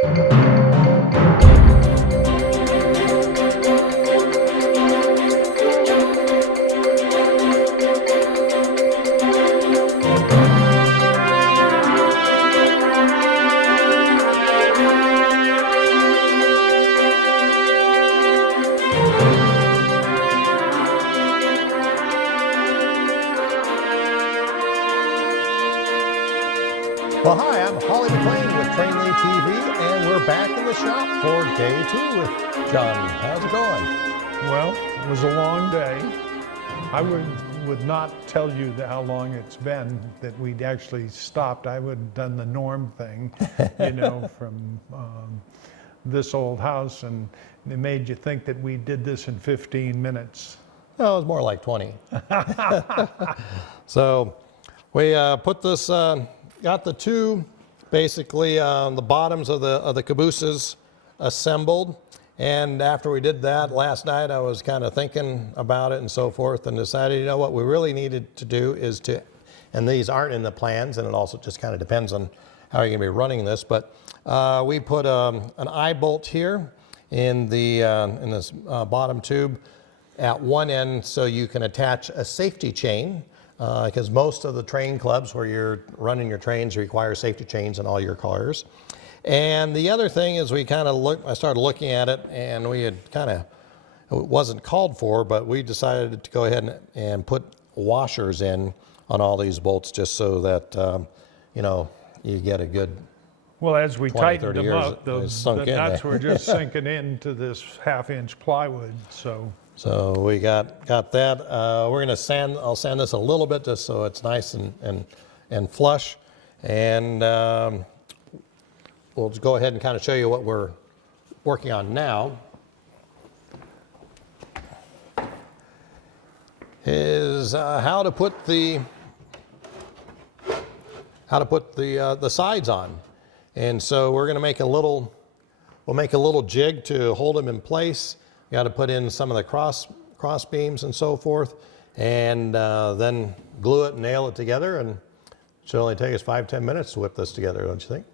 Well, hi, I'm Holly McLean with Trainly TV, and we're back in the shop for day 2 with John. How's it going? Well, it was a long day. I would not tell you how long it's been that we'd actually stopped. I would have done the norm thing, you know, from this old house, and it made you think that we did this in 15 minutes. No, it was more like 20. So we put this, got the two, basically the bottoms of the cabooses assembled. And after we did that last night, I was kind of thinking about it and so forth, and decided, you know, what we really needed to do is to, and these aren't in the plans, and it also just kind of depends on how you're going to be running this, but we put an eye bolt here in this bottom tube at one end, so you can attach a safety chain, because most of the train clubs where you're running your trains require safety chains in all your cars. And the other thing is I started looking at it, and we had it wasn't called for, but we decided to go ahead and put washers in on all these bolts, just so that, you know, you get a good, well, as we 20, tightened 30 them years, up, the sunk in nuts there. were just sinking into this 1/2-inch plywood, so. So we got that. We're gonna I'll sand this a little bit just so it's nice and flush. And we'll just go ahead and kind of show you what we're working on now. Is how to put the sides on. And so we're gonna make we'll make a little jig to hold them in place. You got to put in some of the cross beams and so forth, and then glue it and nail it together, and it should only take us 5-10 minutes to whip this together, don't you think?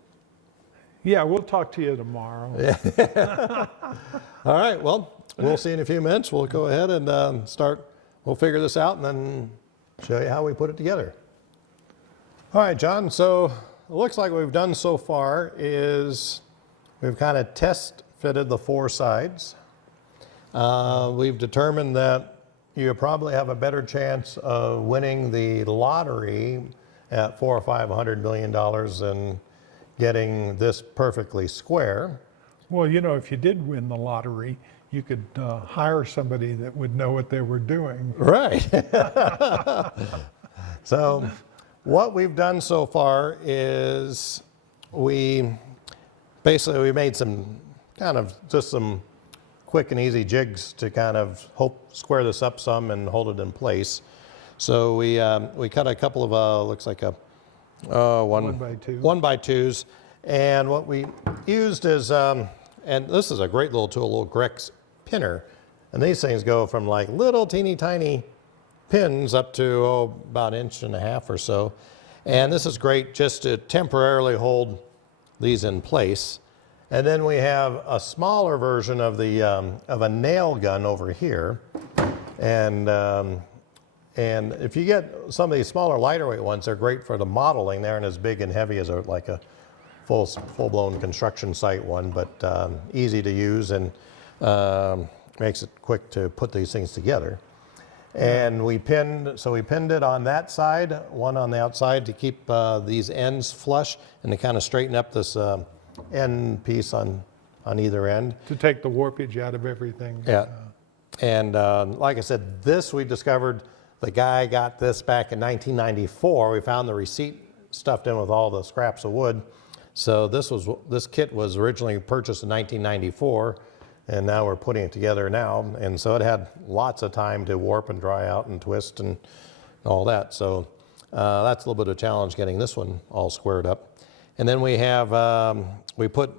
Yeah, we'll talk to you tomorrow. Yeah. All right, well, we'll see you in a few minutes. We'll go ahead and we'll figure this out and then show you how we put it together. All right, John, so it looks like what we've done so far is we've kind of test fitted the 4 sides. We've determined that you probably have a better chance of winning the lottery at $400 or $500 million than getting this perfectly square. Well, you know, if you did win the lottery, you could hire somebody that would know what they were doing. Right. So what we've done so far is we made some some quick and easy jigs to kind of square this up some and hold it in place. So we cut a couple of looks like a 1x2s, and what we used is and this is a great little tool, a little Grex pinner, and these things go from like little teeny tiny pins up to about 1.5 inches or so, and this is great just to temporarily hold these in place. And then we have a smaller version of a nail gun over here, and if you get some of these smaller, lighter weight ones, they're great for the modeling. They aren't as big and heavy as like a full-blown construction site one, but easy to use and makes it quick to put these things together. And we pinned it on that side, one on the outside to keep these ends flush and to kind of straighten up this end piece on either end. To take the warpage out of everything. Yeah. And like I said, this we discovered, the guy got this back in 1994. We found the receipt stuffed in with all the scraps of wood. So this kit was originally purchased in 1994, and now we're putting it together now. And so it had lots of time to warp and dry out and twist and all that. So that's a little bit of a challenge getting this one all squared up. And then we have, we put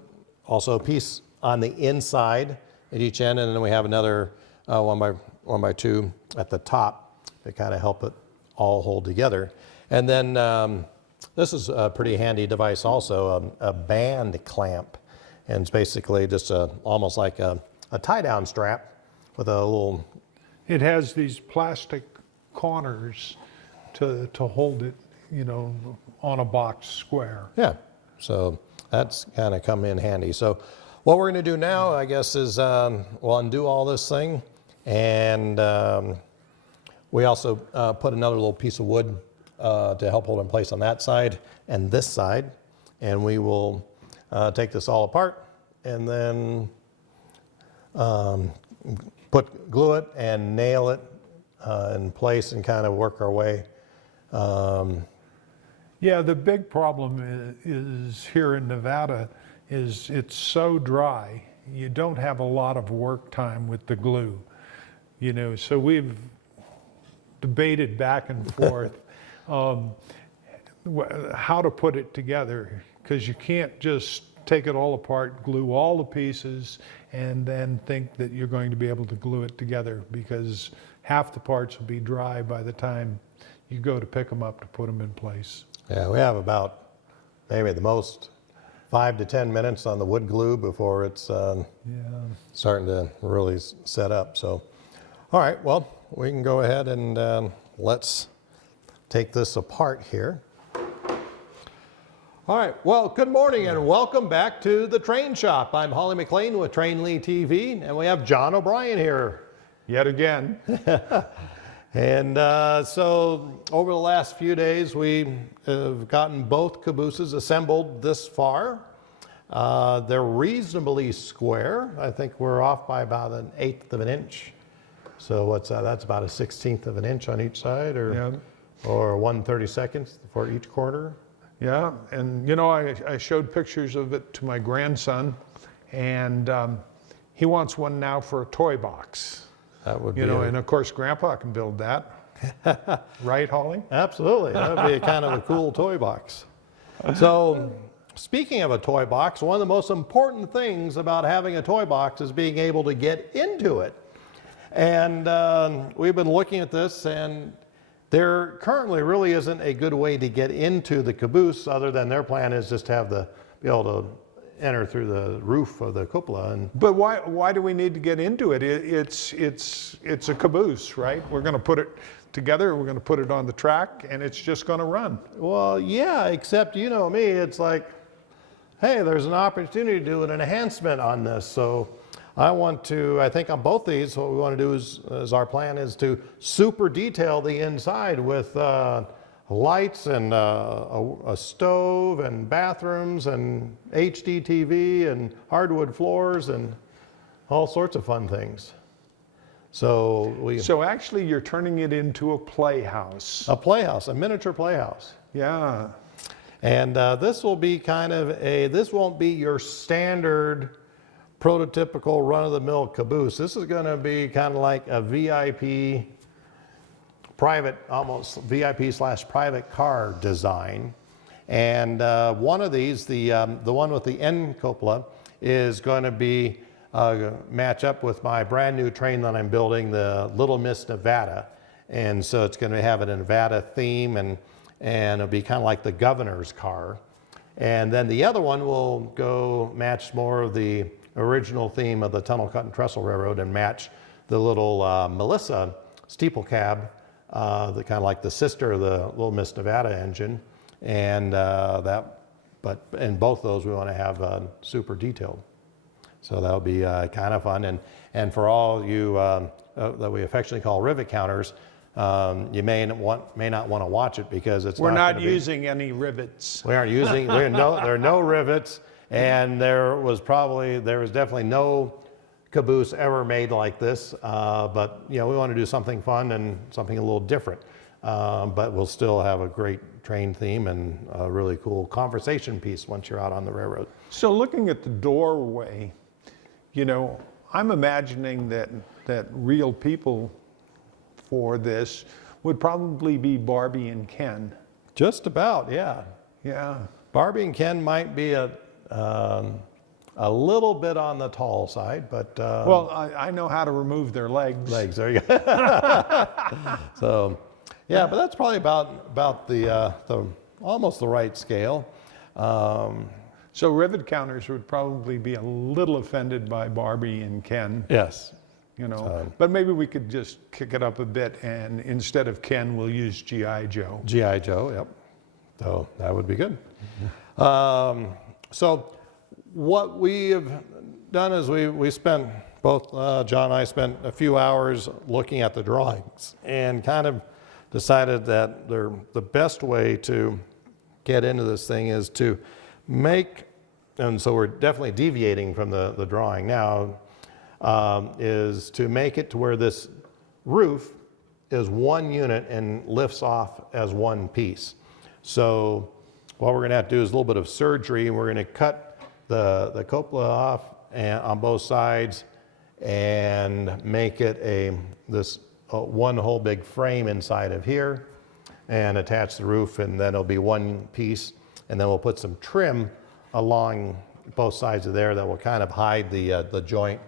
also a piece on the inside at each end, and then we have another 1x2 at the top to kind of help it all hold together. And then this is a pretty handy device also, a band clamp. And it's basically just almost like a tie-down strap with a little. It has these plastic corners to hold it, on a box square. Yeah, so that's kind of come in handy. So what we're going to do now, I guess, is we'll undo all this thing, and we also put another little piece of wood to help hold it in place on that side and this side, and we will take this all apart and then glue it and nail it in place and kind of work our way. Yeah, the big problem is here in Nevada is it's so dry. You don't have a lot of work time with the glue, so we've debated back and forth how to put it together, because you can't just take it all apart, glue all the pieces, and then think that you're going to be able to glue it together, because half the parts will be dry by the time you go to pick them up to put them in place. Yeah, we have about maybe at the most 5 to 10 minutes on the wood glue before it's starting to really set up. So, all right, well, we can go ahead and let's take this apart here. All right, well, good morning and welcome back to the Train Shop. I'm Holly McLean with Train Lee TV, and we have John O'Brien here. Yet again. And so over the last few days, we have gotten both cabooses assembled this far. They're reasonably square. I think we're off by about 1/8 of an inch. So what's that? That's about 1/16 of an inch on each side, or 1/32 for each quarter. Yeah, and I showed pictures of it to my grandson, and he wants one now for a toy box. That would be, and of course Grandpa can build that. Right, Holly? Absolutely, that would be a kind of a cool toy box. So, speaking of a toy box, one of the most important things about having a toy box is being able to get into it. And we've been looking at this, and there currently really isn't a good way to get into the caboose, other than their plan is just to be able to enter through the roof of the cupola. But why do we need to get into it? It's a caboose, right? We're going to put it together, we're going to put it on the track, and it's just going to run. Well, yeah, except me, it's like, hey, there's an opportunity to do an enhancement on this. So I think on both these, what we want to do is our plan is to super detail the inside with lights and a stove and bathrooms and HD TV and hardwood floors and all sorts of fun things. So actually you're turning it into a playhouse. A miniature playhouse. Yeah. And this will be this won't be your standard prototypical run-of-the-mill caboose. This is going to be kind of like a VIP private, almost VIP/private car design. And one of these, the one with the end cupola, is going to be match up with my brand new train that I'm building, the Little Miss Nevada. And so it's going to have a Nevada theme, and it'll be kind of like the governor's car. And then the other one will go match more of the original theme of the Tunnel Cut and Trestle Railroad and match the little Melissa steeple cab, the kind of like the sister of the Little Miss Nevada engine. And but in both those we want to have super detailed. So that'll be kind of fun. And for all you that we affectionately call rivet counters, you may not want to watch it because we're not using any rivets. We aren't using. There are no rivets, and there was definitely no caboose ever made like this. But we want to do something fun and something a little different. But we'll still have a great train theme and a really cool conversation piece once you're out on the railroad. So looking at the doorway, I'm imagining that real people for this would probably be Barbie and Ken. Just about, yeah. Yeah. Barbie and Ken might be a little bit on the tall side, but well, I know how to remove their legs. There you go. So, yeah, but that's probably about the almost the right scale. So rivet counters would probably be a little offended by Barbie and Ken, Yes. you know. But maybe we could just kick it up a bit, and instead of Ken, we'll use G.I. Joe. G.I. Joe, yep. So that would be good. So what we have done is we spent, both John and I spent a few hours looking at the drawings and kind of decided that the best way to get into this thing is to make, and so we're definitely deviating from the drawing now, is to make it to where this roof is one unit and lifts off as one piece. So what we're going to have to do is a little bit of surgery. We're going to cut the cupola off on both sides and make it this one whole big frame inside of here and attach the roof, and then it'll be one piece. And then we'll put some trim along both sides of there that will kind of hide the joint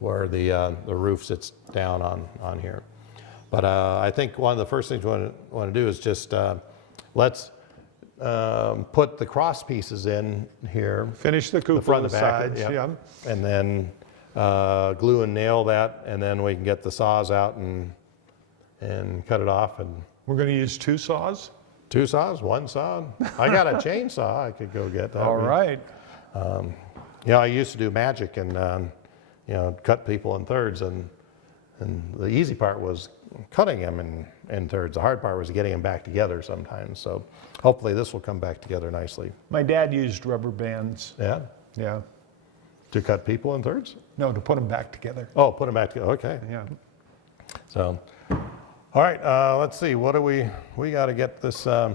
where the roof sits down on here. But I think one of the first things we want to do is just let's put the cross pieces in here. Finish the cupola front and the back, sides, yep. yeah. And then glue and nail that, and then we can get the saws out and cut it off. And We're going to use 2 saws? 2 saws, 1 saw. I got a chainsaw I could go get. All right. You know, I used to do magic and you know, cut people in thirds, and the easy part was cutting them in thirds. The hard part was getting them back together sometimes. So hopefully this will come back together nicely. My dad used rubber bands. Yeah? Yeah. To cut people in thirds? No, to put them back together. Oh, put them back together. Okay. Yeah. So, all right, let's see. What do we got to get this? I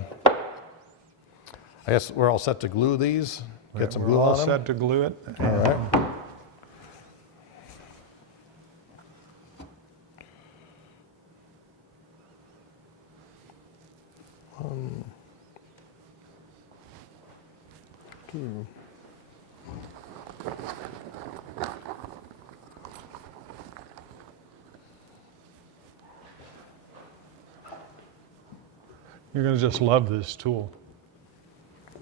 guess we're all set to glue these. Get some We're glue all on them. set to glue it. All right. One, 2. You're going to just love this tool.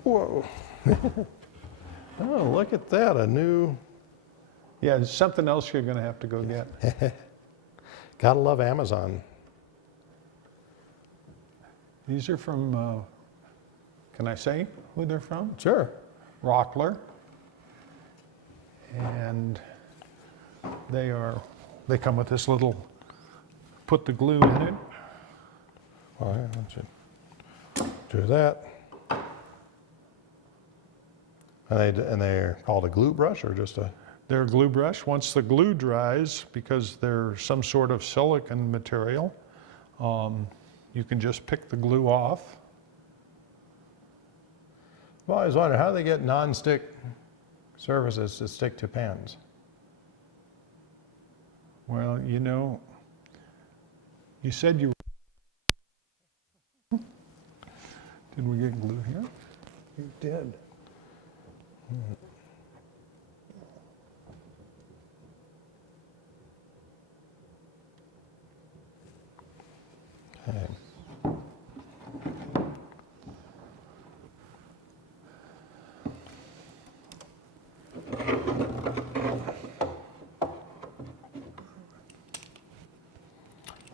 Whoa. Oh, look at that, a new, Yeah, there's something else you're going to have to go get. gotta love Amazon. These are from, can I say who they're from? Sure. Rockler. And they come with this little, put the glue in it. All right, that should do that. And they're called a glue brush or just a? They're a glue brush. Once the glue dries, because they're some sort of silicone material, you can just pick the glue off. Well, I was wondering, how do they get non-stick surfaces to stick to pans? Well, you know, you said you... Did we get glue here? You did. Okay.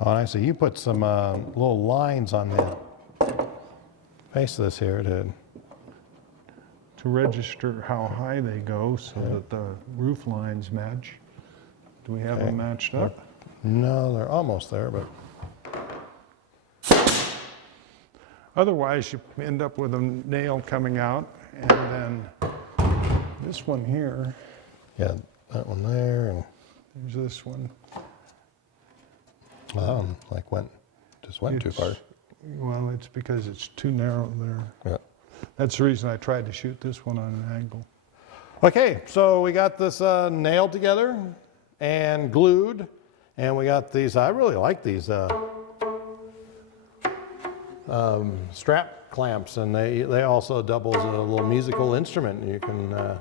Oh, and I see you put some little lines on the face of this here To register how high they go so that the roof lines match. Do we have them matched up? No, they're almost there, but Otherwise, you end up with a nail coming out, and then this one here, yeah, that one there, and there's this one. like just went too far. Well, it's because it's too narrow there. Yeah. That's the reason I tried to shoot this one on an angle. Okay, so we got this nailed together and glued, and we got these. I really like these strap clamps, and they also double as a little musical instrument. You can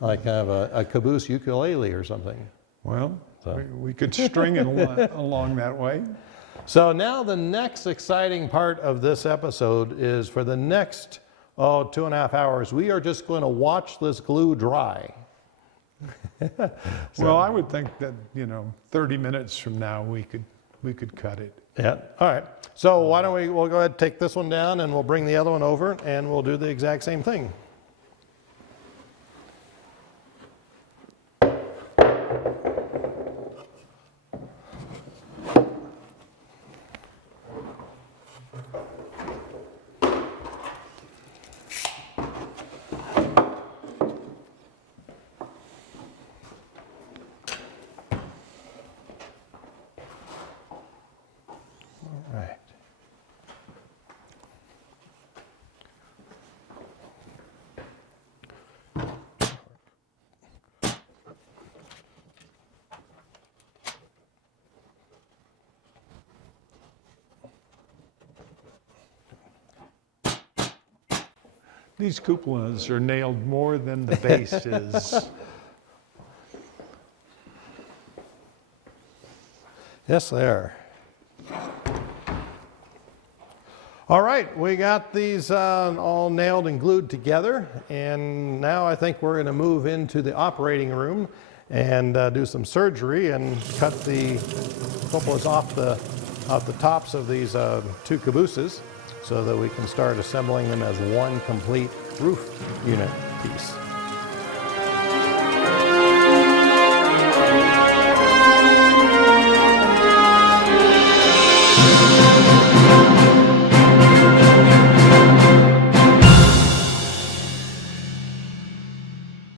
like have a caboose ukulele or something. Well, So. we could string it along that way. So now the next exciting part of this episode is for the next oh, 2.5 hours. We are just going to watch this glue dry. Well, I would think that, 30 minutes from now we could cut it. Yeah, all right. So why don't we'll go ahead and take this one down and we'll bring the other one over and we'll do the exact same thing. Right. These cupolas are nailed more than the base is. Yes, they are. All right, we got these all nailed and glued together, and now I think we're going to move into the operating room and do some surgery and cut the cupolas off the tops of these two cabooses so that we can start assembling them as one complete roof unit piece.